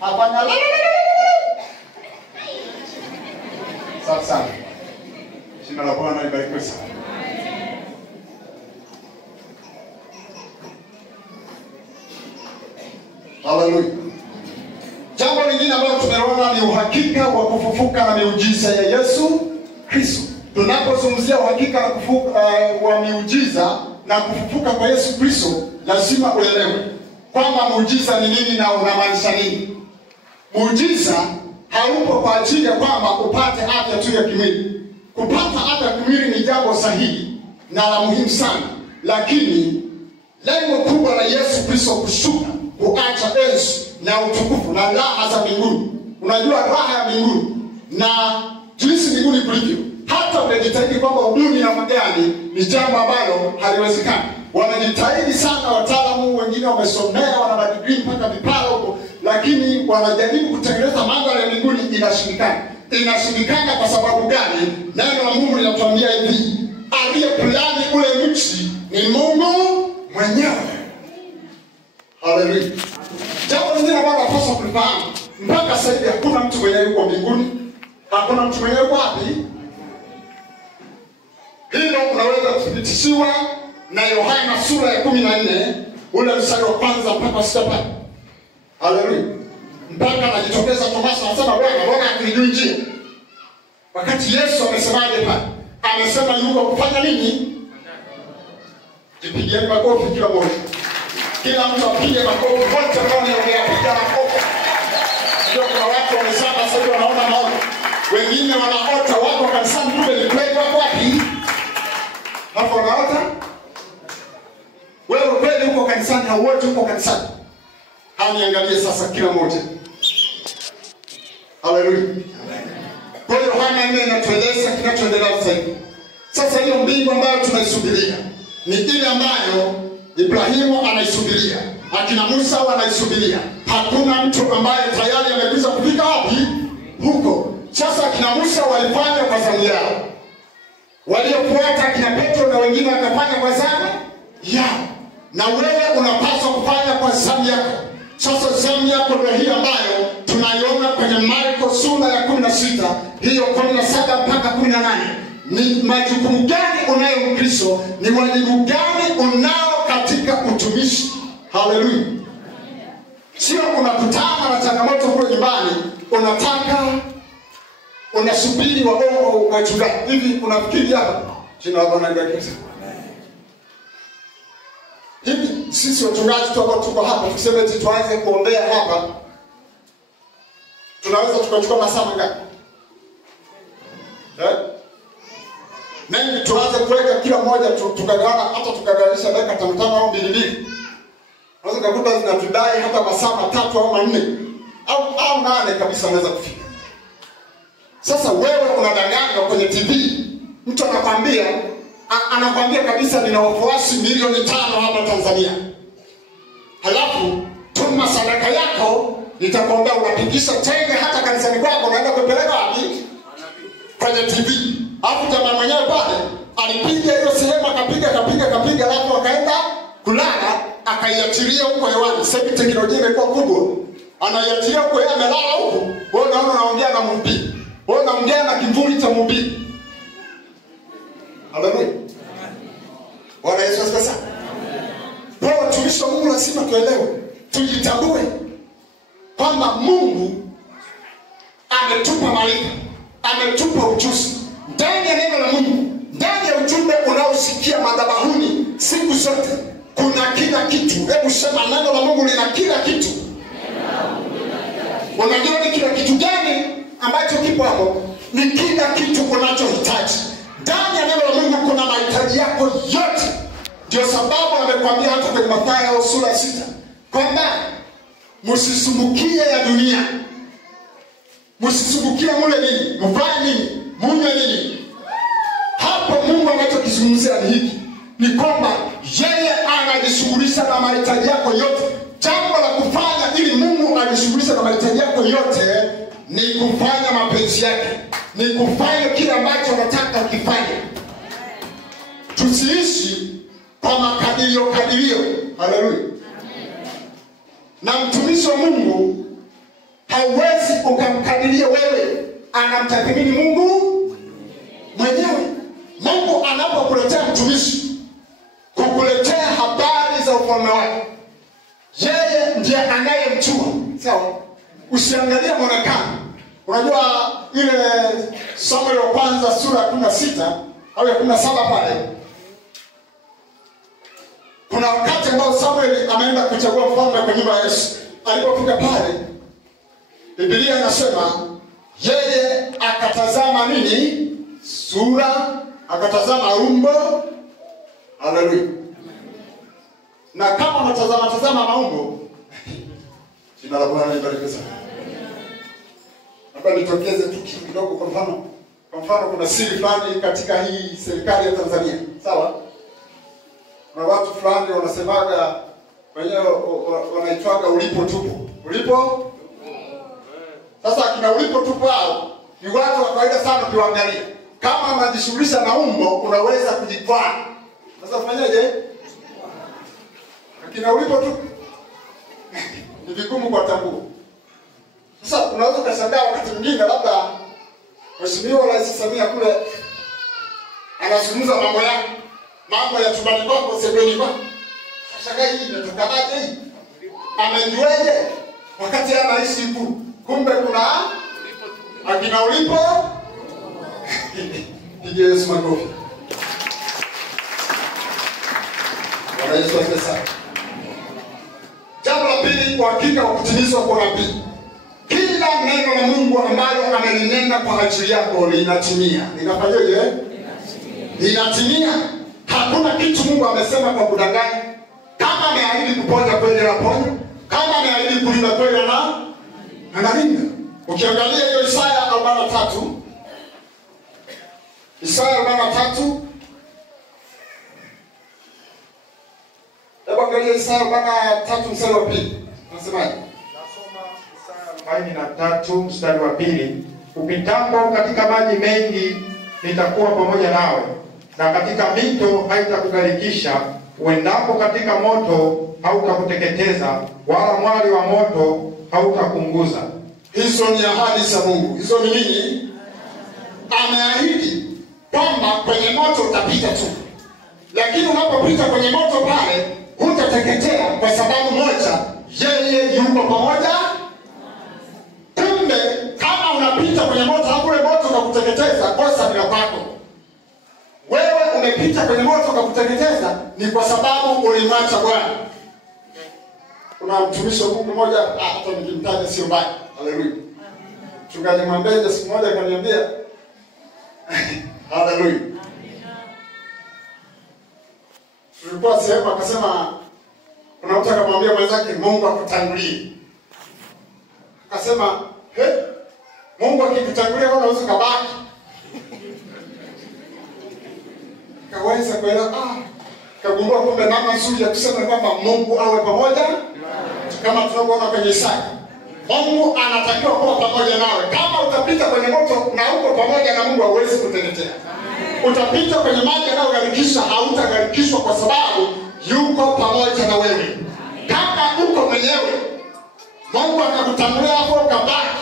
Hapana. Sasa. Jina la Bwana libarikiwe sana. Haleluya. Jambo lingine ambalo tumeona ni uhakika wa kufufuka na miujiza ya Yesu Kristo. Tunapozungumzia uhakika na kufufuka wa miujiza na kufufuka kwa Yesu Kristo, lazima uelewe kwamba muujiza ni nini na unamaanisha nini. Muujiza haupo kwa ajili ya kwamba upate afya tu ya kimwili. Kupata afya ya kimwili ni jambo sahihi na la muhimu sana, lakini lengo kubwa la Yesu Kristo kushuka, kuacha enzi na utukufu na raha za mbinguni. Unajua raha ya mbinguni na jinsi mbinguni kulivyo, hata umejitahidi kwamba uduni na magani ni jambo ambalo haliwezekani. Wanajitahidi sana wataalamu, wengine wamesomea, wana madigrii mpaka viparo huko, lakini wanajaribu kutengeneza mandhari ya mbinguni, inashindikana. Inashindikana kwa sababu gani? Neno la Mungu linatuambia hivi, aliyeplani ule mchi ni Mungu mwenyewe. Haleluya. Jambo lingine ambalo tunapaswa kulifahamu, mpaka sasa hivi hakuna mtu mwenyewe yuko mbinguni. Hakuna mtu mwenyewe yuko wapi? Hilo unaweza kuthibitishiwa na Yohana sura ya 14 ule mstari wa 1 mpaka 6. Haleluya. Mpaka anajitokeza Tomaso, anasema Bwana hakujui njia. Wakati Yesu amesemaje pale? Amesema yuko kufanya nini? Jipigie makofi kila mmoja. Kila mtu apige makofi, wote ambao wanapiga makofi. Ndio kuna watu wamesema sasa wanaona maono. Wengine wanaota wako kanisani, kumbe ni kweli wako wapi? Hapo wanaota? Wewe kweli uko kanisani au wote uko kanisani? Haniangalie sasa kila mmoja. Haleluya. Kwa hiyo Yohana 4 inatueleza kinachoendelea sasa hivi. Sasa hiyo mbingu ambayo tunaisubiria ni ile ambayo Ibrahimu anaisubiria, akina Musa wanaisubiria. Hakuna mtu ambaye tayari amekwisha kufika wapi? Huko. Sasa akina Musa walifanya kwa zamu yao. waliofuata kina Petro na wengine wakafanya kwa zamu yao, na wewe unapaswa kufanya kwa zamu yako. Sasa zamu yako ndio hii ambayo tunaiona kwenye Marko sura ya 16 hiyo 17 mpaka 18. Ni majukumu gani unayo Mkristo? Ni wajibu gani unao katika utumishi? Haleluya. Sio unakutana na changamoto kule nyumbani, unasubiri wachungaji. Hivi unafikiri hapa jina la Bwana libarikiwe. Hivi sisi wachungaji tuko hapa tuseme tuanze kuombea hapa, tunaweza tukachukua masaa mangapi? Nani tuanze kuweka kila mmoja tukagawana, hata tukagawanisha dakika 5 au 2. Unaweza kukuta zinatudai hata masaa 3 au 4 au 8 kabisa unaweza kufika. Sasa wewe unadanganywa kwenye TV. Mtu anakwambia kabisa nina wafuasi milioni 5 hapa Tanzania. Halafu tuma sadaka yako, nitakuombea. Unapigisha tenge hata kanisani kwako, unaenda kupeleka wapi? Kwenye TV. Hapo jamaa mwenyewe pale alipiga hiyo sehemu, akapiga alafu akaenda kulala, akaiachilia huko hewani. Sasa teknolojia imekuwa kubwa. Anaiachilia huko, yeye amelala huko. Wewe unaona unaongea na mhubiri. Wewe unaongea na kimvuli cha mhubiri. Haleluya. Bwana Yesu asifiwe. Kwa watumishi wa Mungu lazima tuelewe, tujitambue kwamba Mungu ametupa maarifa, ametupa ujuzi ndani ya neno la Mungu, ndani ya ujumbe unaosikia madhabahuni siku zote. Kuna kila kitu. Hebu sema neno la Mungu lina kila kitu. Unajua ni kila kitu gani ambacho kipo hapo? Ni kila kitu unachohitaji. Ndani ya neno la Mungu kuna mahitaji yako yote. Ndio sababu amekwambia hata kwenye Mathayo sura 6 kwamba msisumbukie ya dunia. Msisumbukie mule nini, mfanye nini, munywe nini. Hapo Mungu anachokizungumzia ni hiki, ni kwamba yeye anajishughulisha na mahitaji yako yote. Jambo la kufanya ili Mungu ajishughulishe na mahitaji yako yote ni kufanya mapenzi yake, ni kufanya kile ambacho anataka ukifanye. Tusiishi kwa makadirio. Haleluya. Na mtumishi wa Mungu hauwezi ukamkadiria wewe, anamtathmini Mungu mwenyewe. Mungu anapokuletea mtumishi kukuletea habari za ufalme wake, yeye ndiye anayemjua. Sawa? Usiangalie muonekano. Unajua ile Samuel wa kwanza sura ya 16 au ya 17 pale, kuna wakati ambao Samuel ameenda kuchagua mfalme kwa nyumba ya Yesu. Alipofika pale, Biblia inasema yeye akatazama nini? Sura, akatazama umbo. Haleluya. Na kama unatazama maumbo, jina la Bwana libarikiwe sana. Hapa nitokeze tu kidogo kwa mfano. Kwa mfano kuna siri fulani katika hii serikali ya Tanzania. Sawa? Kuna watu fulani wanasemaga wenyewe wanaitwaga ulipo tupo. Ulipo? Sasa kina ulipo tupo hao ni watu wa kawaida sana ukiangalia. Kama unajishughulisha na umbo unaweza kujikwaa. Sasa fanyaje? Kina ulipo tupo ni vigumu kwa tambua. Sasa unaweza kushangaa wakati mwingine labda Mheshimiwa Rais Samia kule anazungumza mambo ya chumbani kwako, sebuleni kwako. Sasa hii inatokanaje hii? Amejuaje? Wakati anaishi huko. Kumbe kuna akina ulipo. Pigie Yesu makofi. Bwana Yesu asifiwe. Jambo la pili, kwa hakika wa kutimizwa kwa nabii. Kila neno la Mungu ambalo amelinena kwa ajili yako linatimia. Linafanyaje? Linatimia. Hakuna kitu Mungu amesema kwa kudanganya. Kama ameahidi kuponya kweli anaponya. Kama ameahidi kulinda kweli analinda. Ukiangalia hiyo Isaya 43. Isaya 43. Hebu angalia Isaya 43 mstari wa 2. Unasemaje? 43 mstari wa 2, upitapo katika maji mengi nitakuwa pamoja nawe, na katika mito haitakugharikisha. Uendapo katika moto hautakuteketeza, wala mwali wa moto hautakunguza. Hizo ni ahadi za Mungu. Hizo ni nini? Ameahidi kwamba kwenye moto utapita tu, lakini unapopita kwenye moto pale hutateketea, kwa sababu moja, yeye yuko pamoja. Kumbe kama unapita kwenye moto hapo ule moto ukakuteketeza, kosa ni lako. Wewe umepita kwenye moto ukakuteketeza ni kwa sababu ulimwacha Bwana. Kuna mtumishi wa Mungu mmoja, hata nikimtaja sio mbaya. Haleluya. Mchungaji Mwambende siku moja akaniambia haleluya. Tulikuwa sehemu akasema kuna mtu akamwambia mwenzake Mungu akutangulie. Akasema, Mungu akikutangulia unaweza kubaki. Kaweza kuelewa kagundua kumbe namna nzuri ya kusema kwamba Mungu awe pamoja. Kama tunavyoona kwenye Isaya, Mungu anatakiwa kuwa pamoja nawe. Kama utapita kwenye moto na uko pamoja na Mungu, hauwezi kuteketea. Utapita kwenye maji yanayogharikisha, hautagharikishwa kwa sababu yuko pamoja na wewe. Kama uko mwenyewe, Mungu akakutangulia hapo ukabaki,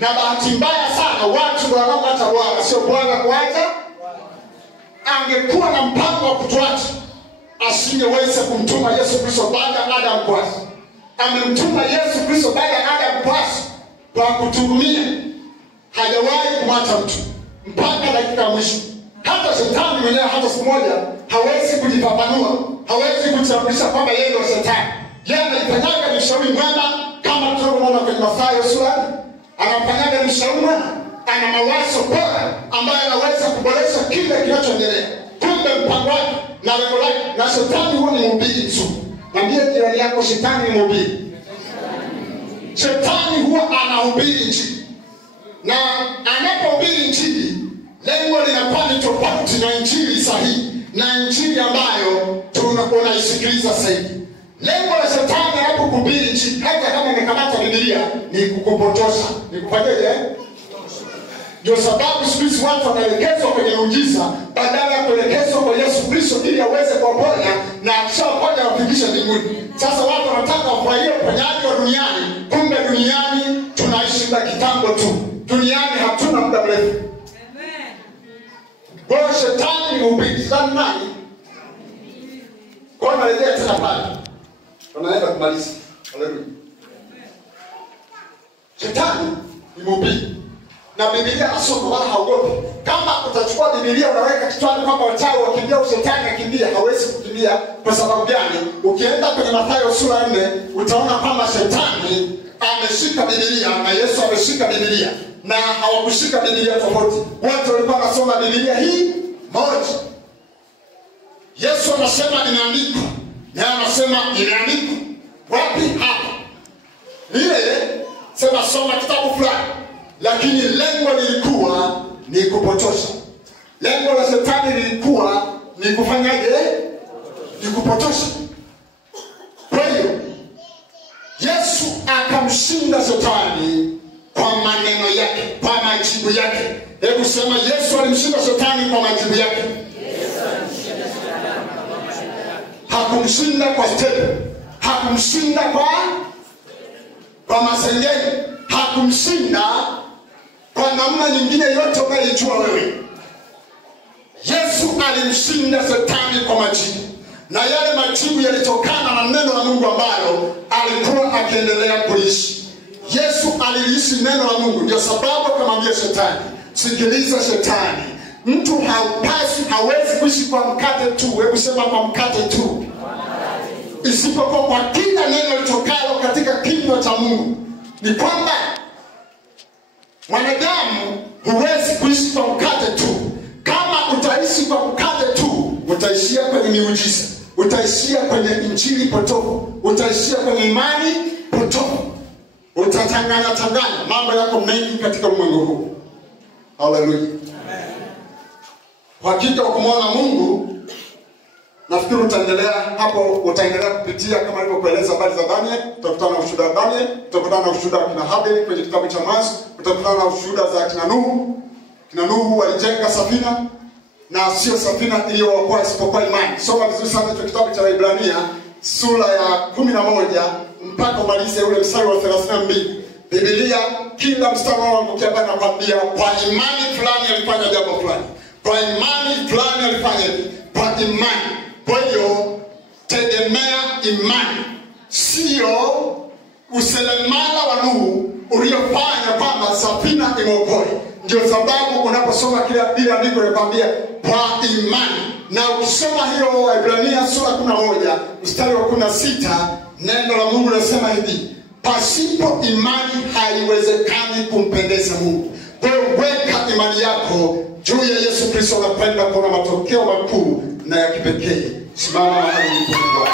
na bahati mbaya sana watu wanaomwacha Bwana, sio Bwana kuacha. Angekuwa na mpango wa kutuacha, asingeweza kumtuma Yesu Kristo baada ya Adam kuasi. Amemtuma Yesu Kristo baada ya Adam kuasi kwa kutuhurumia. Hajawahi kumwacha mtu mpaka dakika ya mwisho. Hata shetani mwenyewe hata siku moja hawezi kujipambanua, hawezi kutambulisha kwamba yeye ndio shetani. Yeye anajifanyaga ni mshauri mwema, kama tunavyoona kwenye Mathayo sura. Anafanyaga ni mshauri mwema, ana mawazo bora ambayo anaweza kuboresha kile kinachoendelea. Kumbe mpango wake na lengo lake, na shetani huwa ni mhubiri tu. Mwambie jirani yako, shetani ni mhubiri. Shetani huwa anahubiri injili, na anapohubiri injili lengo linakuwa ni tofauti na injili sahihi na injili ambayo tunaisikiliza sasa hivi. Lengo la shetani anapohubiri injili, hata kama umekamata Biblia, ni kukupotosha, ni kufanyaje? Ndio sababu siku hizi watu wanaelekezwa kwenye muujiza badala ya kuelekezwa kwa Yesu Kristo ili aweze kuwaponya, na akishawaponya wafikishe mbinguni. Sasa watu wanataka wafurahie uponyaji wa duniani, kumbe duniani tunaishi muda kitambo tu. Duniani hatuna muda mrefu. Kwa shetani ni mhubiri sana nani? Kwa narejea tena pale. Tunaenda kumaliza. Haleluya. Shetani ni mhubiri. Na Biblia asoma wala haogopi. Kama utachukua Biblia unaweka kichwani kwamba wachawi wakimbia ushetani akimbia, hawezi kukimbia. Kwa sababu gani? Ukienda kwenye Mathayo sura 4 utaona kwamba shetani ameshika Biblia na Yesu ameshika Biblia, na hawakushika Biblia tofauti. Wote walikuwa wanasoma Biblia hii moja. Yesu anasema imeandikwa, na anasema imeandikwa. Wapi? Hapa. Ile sema soma kitabu fulani. Lakini lengo lilikuwa ni kupotosha. Lengo la shetani lilikuwa ni kufanyaje? Ni kupotosha. Kwa hiyo Yesu akamshinda shetani kwa maneno yake, kwa majibu yake. Hebu sema, Yesu alimshinda shetani kwa majibu yake. Hakumshinda kwa step, hakumshinda kwa masengeni, hakumshinda kwa namna nyingine yote unayojua wewe. Yesu alimshinda shetani kwa majibu, na yale majibu yalitokana na neno la Mungu ambalo alikuwa akiendelea kuishi. Yesu aliliishi neno la Mungu. Ndio sababu akamwambia shetani, sikiliza shetani, mtu hawezi kuishi kwa mkate tu. Hebu sema kwa mkate tu, isipokuwa kwa kila neno litokalo katika kinywa cha Mungu. Ni kwamba mwanadamu huwezi kuishi kwa mkate tu. Kama utaishi kwa mkate tu, utaishia kwenye miujiza, utaishia kwenye injili potofu, utaishia kwenye imani potofu, utachanganya mambo yako mengi katika ulimwengu huu. Haleluya. Hakika ukimwona Mungu, nafikiri utaendelea hapo, utaendelea kupitia kama nilivyokueleza habari za Daniel. Utakutana na ushuhuda wa Daniel, utakutana na ushuhuda wa kina Habili kwenye kitabu cha Mwanzo, utakutana na ushuhuda za kina Nuhu. Kina Nuhu walijenga safina, na sio safina iliyookoa isipokuwa imani. Soma vizuri sana hicho kitabu cha Waebrania sura ya 11 mpaka umalize ule mstari wa 32. Biblia kila mstari unaoangukia Bwana anakuambia kwa imani fulani alifanya jambo fulani. Kwa imani fulani alifanya hivi. Kwa imani. Kwa hiyo tegemea imani. Sio useremala wa Nuhu uliofanya kwamba safina imeokoa. Ndio sababu unaposoma kile andiko linakwambia kwa imani. Na ukisoma hiyo Waebrania sura 11 mstari wa 16, neno la Mungu linasema hivi: pasipo imani haiwezekani kumpendeza Mungu. Kwa hiyo weka imani yako juu ya Yesu Kristo, unapenda kuona matokeo makuu na ya kipekee. Simama mahali ulipo.